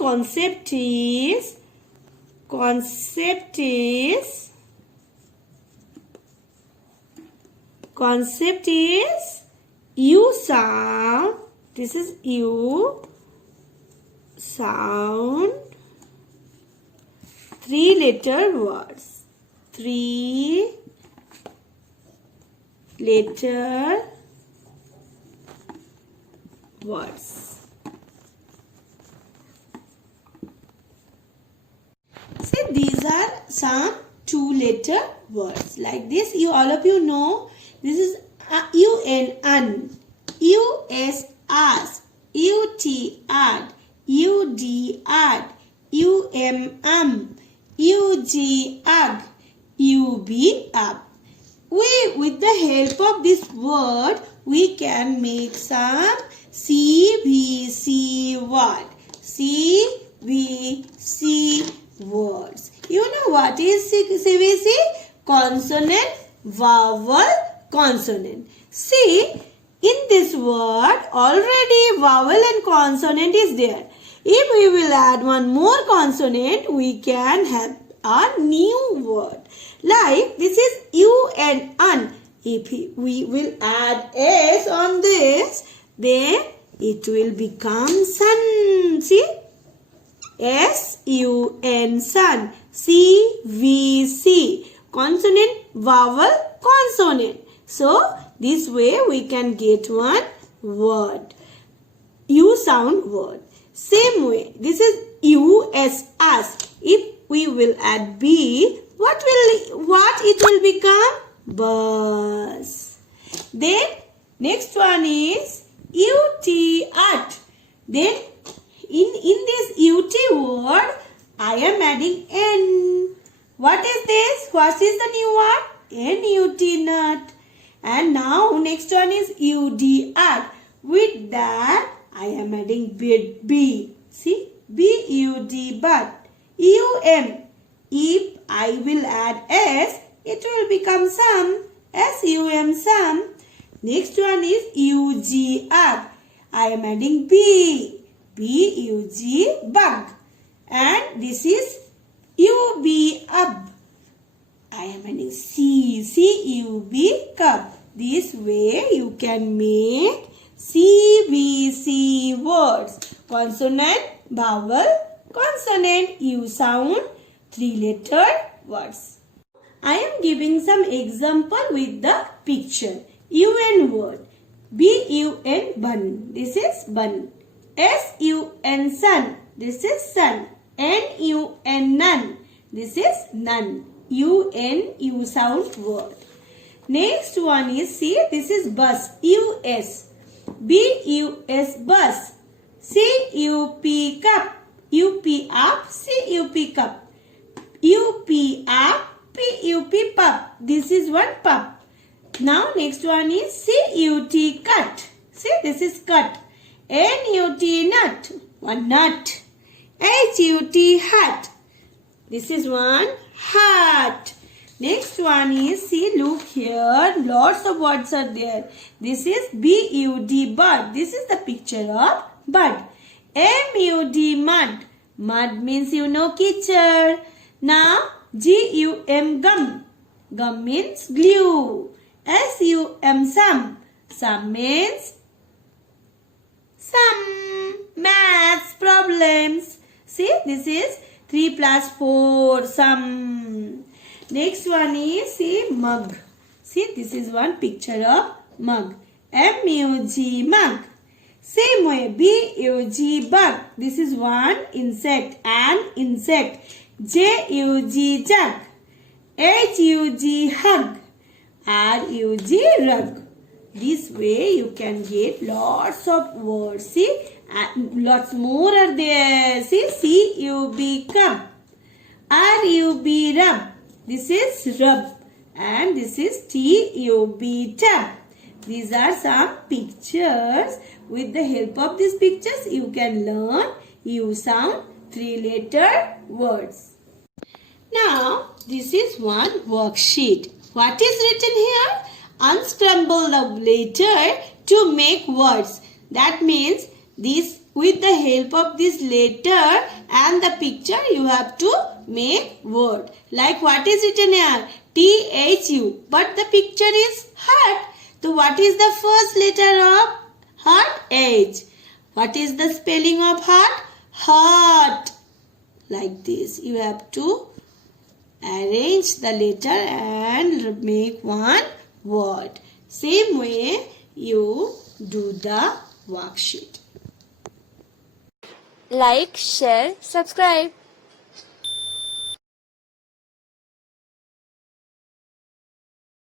concept is U sound. This is U sound. 3-letter words. 3-letter words. See, these are some 2-letter words. Like this, all of you know. This is un, us as, ut ad, ud ad, ug ug, ub up. With the help of this word, we can make some CVC word. CVC words. You know what is CVC? Consonant, vowel, consonant. See, in this word already vowel and consonant is there. If we will add one more consonant, we can have a new word. Like this is U and un. If we will add S on this, then it will become sun. See? S-U-N, sun. C-V-C. Consonant, vowel, consonant. So, this way we can get one word. U sound word. Same way, this is U-S, as. If we will add B, what it will become? Bus. Then, next one is U-T, at. Then, in this UT word, I am adding N. What is this? What is the new word? N-U-T, nut. And now, next one is UD, at. With that, I am adding B. See? B-U-D, but. U-M. If I will add S, it will become some. S-U-M, some. Next one is U-G, up. I am adding B. B-U-G, bug. And this is U-B, up. I am adding C. C-U-B, cup. This way you can make CVC words. Consonant, vowel, consonant, U sound, 3-letter words. I am giving some example with the picture. UN word. B-U-N, bun. This is bun. S-U-N, sun. This is sun. N-U-N, none. This is none. U-N, U sound word. Next one is, see, this is bus. U-S. B-U-S, bus. C-U-P, cup. U-P, up. C-U-P, cup. U-P, up. P-U-P, pup. This is one pup. Now, next one is C-U-T, cut. See, this is cut. N-U-T, nut. One nut. H-U-T, hat. This is one hat. Next one is, see, look here. Lots of words are there. This is B-U-D, bud. This is the picture of bud. M-U-D, mud. Mud means you know kitchen. Now, G-U-M, gum. Gum means glue. S-U-M, sum. Sum means some maths problems. See, this is 3 plus 4, sum. Next one is, see, mug. See, this is one picture of mug. M-U-G, mug. Same way, B-U-G, bug. This is one insect, an insect. J-U-G, jug. H-U-G, hug. R-U-G, rug. This way you can get lots of words. See, lots more are there. See, C-U-B, cub. R-U-B, rub. This is rub. And this is T-U-B, tub. These are some pictures. With the help of these pictures, you can learn U sound 3-letter words. Now, this is one worksheet. What is written here? Unscramble the letter to make words. That means this with the help of this letter and the picture you have to make word. Like what is written here? T-H-U. But the picture is heart. So what is the first letter of heart? H. What is the spelling of heart? Heart. Like this. You have to arrange the letter and make one word. Same way you do the worksheet. Like, share, subscribe.